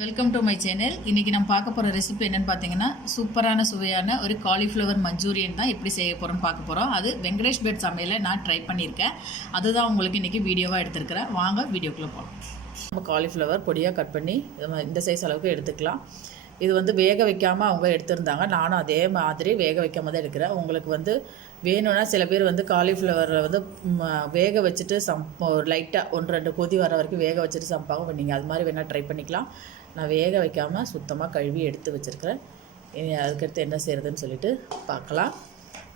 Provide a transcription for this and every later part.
Welcome to my channel. இன்றைக்கி நம்ம பார்க்க போகிற ரெசிபி என்னென்னு பார்த்தீங்கன்னா, சூப்பரான சுவையான ஒரு காலிஃப்ளவர் மஞ்சூரியன் தான் எப்படி செய்ய போகிறோம்னு பார்க்க போகிறோம். அது வெங்கடேஷ் பெட் சமையலை நான் ட்ரை பண்ணியிருக்கேன். அதுதான் உங்களுக்கு இன்றைக்கி வீடியோவாக எடுத்துருக்கிறேன். வாங்க வீடியோக்குள்ளே போகலாம். நம்ம காலிஃப்ளவர் பொடியாக கட் பண்ணி இந்த சைஸ் அளவுக்கு எடுத்துக்கலாம். இது வேக வைக்காமல் அவங்க எடுத்திருந்தாங்க. நானும் அதே மாதிரி வேக வைக்காம தான் எடுக்கிறேன். உங்களுக்கு வேணும்னா சில பேர் காலிஃப்ளவரை வேக வச்சுட்டு ஒரு லைட்டாக 1-2 கொதி வர வரைக்கும் வேக வச்சுட்டு சமைப்பாங்க. நீங்கள் அது மாதிரி வேணால் ட்ரை பண்ணிக்கலாம். நான் வேக வைக்காமல் சுத்தமாக கழுவி எடுத்து வச்சுருக்கிறேன். இனி அதுக்கடுத்து என்ன செய்கிறதுன்னு சொல்லிட்டு பார்க்கலாம்.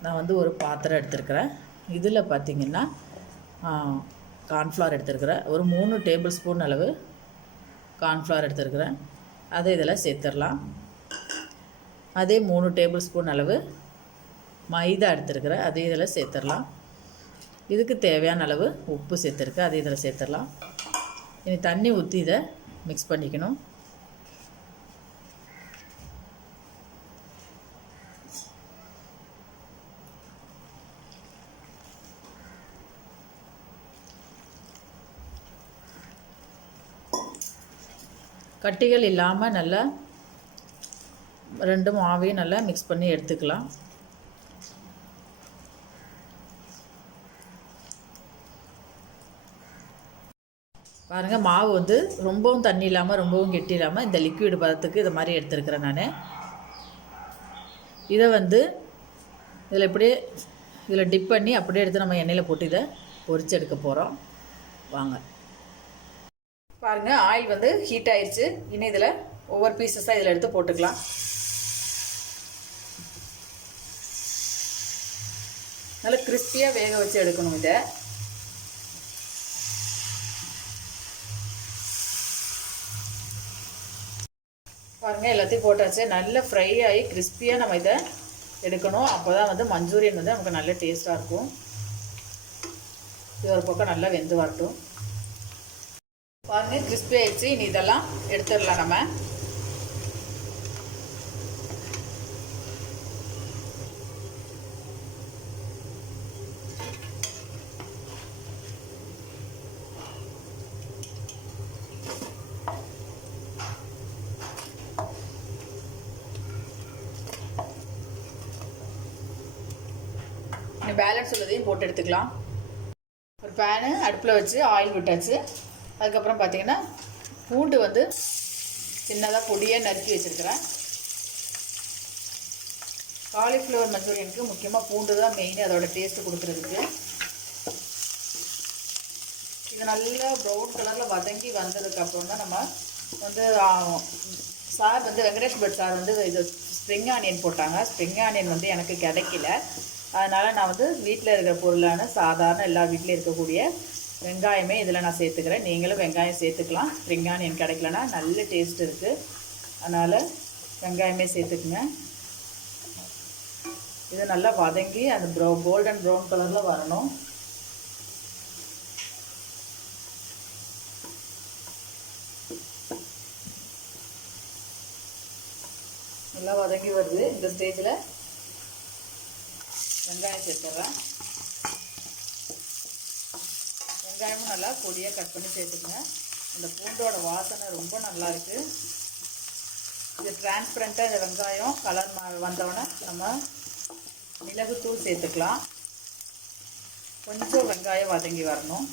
நான் ஒரு பாத்திரம் எடுத்துருக்கிறேன். இதில் பார்த்திங்கன்னா கார்ன்ஃப்ளவர் எடுத்துருக்கிறேன். ஒரு 3 டேபிள் ஸ்பூன் அளவு கார்ன்ஃப்ளவர் எடுத்துருக்கிறேன். அதை இதில் சேர்த்துடலாம். அதே 3 டேபிள் ஸ்பூன் அளவு மைதா எடுத்துருக்கிறேன். அதை இதில் சேர்த்துடலாம். இதுக்கு தேவையான அளவு உப்பு சேர்த்துருக்கேன். அதை இதில் சேர்த்துடலாம். இனி தண்ணி ஊற்றி இதை மிக்ஸ் பண்ணிக்கணும். கட்டிகள் இல்லாமல் நல்லா ரெண்டு மாவையும் நல்லா மிக்ஸ் பண்ணி எடுத்துக்கலாம். பாருங்கள், மாவு ரொம்பவும் தண்ணி இல்லாமல் ரொம்பவும் கெட்டி இல்லாமல் இந்த லிக்விட் பதத்துக்கு இதை மாதிரி எடுத்துருக்கிறேன். நான் இதை இதில் இப்படியே இதில் டிப் பண்ணி அப்படியே எடுத்து நம்ம எண்ணெயில் போட்டு இதை பொரிச்சு எடுக்க போகிறோம். வாங்க பாருங்கள், ஆயில் ஹீட் ஆயிடுச்சு. இனி இதில் ஒவ்வொரு பீசஸாக இதில் எடுத்து போட்டுக்கலாம். நல்லா கிறிஸ்பியாக வேக வச்சு எடுக்கணும். இதை பாருங்கள், எல்லாத்தையும் போட்டாச்சு. நல்லா ஃப்ரை ஆகி கிறிஸ்பியாக நம்ம இதை எடுக்கணும். அப்போ தான் மஞ்சூரியன் நமக்கு நல்ல டேஸ்ட்டாக இருக்கும். இது ஒரு பக்கம் நல்லா வெந்து வரட்டும். பாருங்கள், கிறிஸ்பி ஆயிடுச்சு. இனி இதெல்லாம் எடுத்துடலாம். நம்ம பேலன்ஸ் உள்ளதையும் போட்டு எடுத்துக்கலாம். ஒரு பேனு அடுப்பில் வச்சு ஆயில் விட்டாச்சு. அதுக்கப்புறம் பார்த்திங்கன்னா பூண்டு சின்னதாக பொடியாக நறுக்கி வச்சுருக்கிறேன். காலிஃப்ளவர் மஞ்சூரியனுக்கு முக்கியமாக பூண்டு தான் மெயின், அதோட டேஸ்ட்டு கொடுக்குறதுக்கு. இது நல்லா ப்ரௌன் கலரில் வதங்கி வந்ததுக்கப்புறம் தான் நம்ம சார் வெங்கடேஷ் பட் சார் இது ஸ்ப்ரிங் ஆனியன் போட்டாங்க. ஸ்ப்ரிங் ஆனியன் எனக்கு கிடைக்கல. அதனால் நான் வீட்டில் இருக்கிற பொருளான சாதாரண எல்லா வீட்லேயும் இருக்கக்கூடிய வெங்காயமே இதில் நான் சேர்த்துக்கிறேன். நீங்களும் வெங்காயம் சேர்த்துக்கலாம். ஸ்ப்ரிங் ஆனியன் கிடைக்கலனா நல்ல டேஸ்ட் இருக்குது. அதனால் வெங்காயமே சேர்த்துக்குங்க. இது நல்லா வதங்கி அந்த கோல்டன் ப்ரௌன் கலரில் வரணும். நல்லா வதங்கி வருது. இந்த ஸ்டேஜில் வெங்காயம் சேர்த்துட்றேன். வெங்காயமும் நல்லா பொடியாக கட் பண்ணி சேர்த்துக்கங்க. இந்த பூண்டோட வாசனை ரொம்ப நல்லா இருக்குது. இது டிரான்ஸ்பரண்ட்டாக இந்த வெங்காயம் கலர் வந்தோடனே நம்ம மிளகுத்தூள் சேர்த்துக்கலாம். கொஞ்சம் வெங்காயம் வதங்கி வரணும்.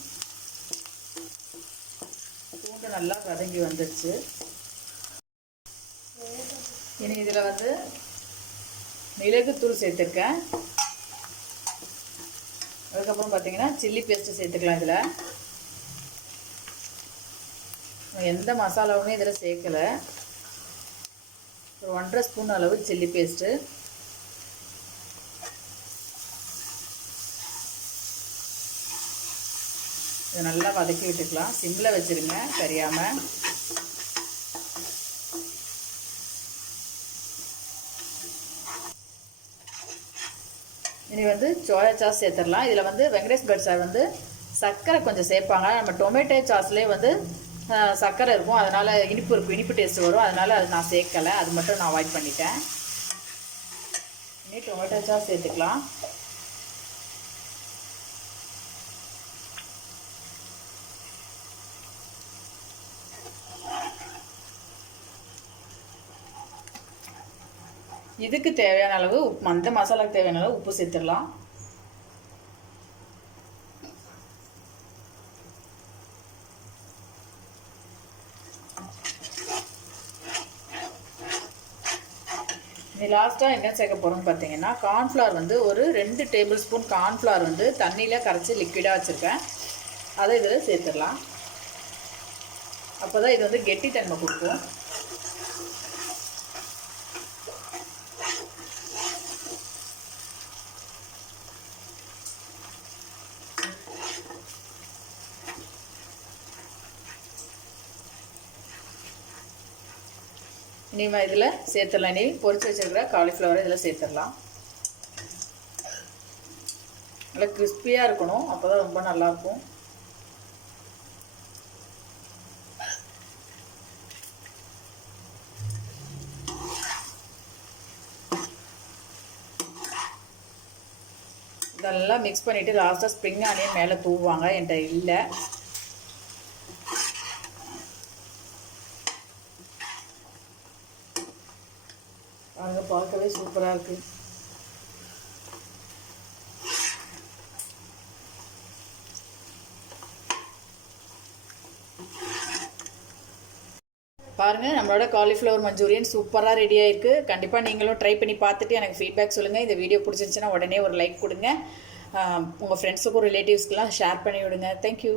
பூண்டு நல்லா வதங்கி வந்துடுச்சு. இனி இதில் மிளகுத்தூள் சேர்த்துருக்கேன். அதுக்கப்புறம் பார்த்திங்கன்னா சில்லி பேஸ்ட்டு சேர்த்துக்கலாம். இதில் எந்த மசாலாவுமே இதில் சேர்க்கலை. ஒரு 1.5 ஸ்பூன் அளவு சில்லி பேஸ்ட்டு. இதை நல்லா வதக்கி விட்டுக்கலாம். சிம்மில் வச்சுருங்க, கரியாமல். இனி சோயா சாஸ் சேர்த்துடலாம். இதில் வெங்கடேஷ் பட் சார் சர்க்கரை கொஞ்சம் சேர்ப்பாங்க. நம்ம டொமேட்டோ சாஸ்லேயே சர்க்கரை இருக்கும். அதனால் இனிப்பு இருக்கும், இனிப்பு டேஸ்ட் வரும். அதனால் அது நான் சேர்க்கலை. அது மட்டும் நான் அவாய்ட் பண்ணிட்டேன். இனி டொமேட்டோ சாஸ் சேர்த்துக்கலாம். இதுக்கு தேவையான அளவு அந்த மசாலாவுக்கு தேவையான அளவு உப்பு சேர்த்துடலாம். இது லாஸ்ட்டாக என்ன சேர்க்க போகிறோம்னு பார்த்தீங்கன்னா, கார்ன்ஃப்ளவர் வந்து ஒரு 2 டேபிள் ஸ்பூன் கார்ன்ஃப்ளவர் வந்து தண்ணியில் கரைச்சி லிக்விடாக வச்சுருக்கேன். அதை இதில் சேர்த்துடலாம். அப்போ தான் இது வந்து கெட்டித்தன்மை கொடுக்கும். இனிமே இதில் சேர்த்துடலாம். இனி பொரிச்சு வச்சுருக்கிற காலிஃப்ளவரை இதில் சேர்த்துடலாம். நல்லா கிறிஸ்பியாக இருக்கணும், அப்போ தான் ரொம்ப நல்லாயிருக்கும். இதெல்லாம் மிக்ஸ் பண்ணிவிட்டு லாஸ்ட்டாக ஸ்ப்ரிங் ஆனியன் மேலே தூவாங்க, என்கிட்ட இல்லை. அங்கே பார்க்கவே சூப்பராக இருக்குது. பாருங்கள், நம்மளோட காலிஃப்ளவர் மஞ்சூரியன் சூப்பராக ரெடி ஆகிருக்கு. கண்டிப்பாக நீங்களும் ட்ரை பண்ணி பார்த்துட்டு எனக்கு ஃபீட்பேக் சொல்லுங்கள். இந்த வீடியோ பிடிச்சிருந்துச்சுன்னா உடனே ஒரு லைக் கொடுங்க. உங்கள் ஃப்ரெண்ட்ஸுக்கும் ரிலேட்டிவ்ஸ்க்கெலாம் ஷேர் பண்ணி விடுங்க. தேங்க்யூ.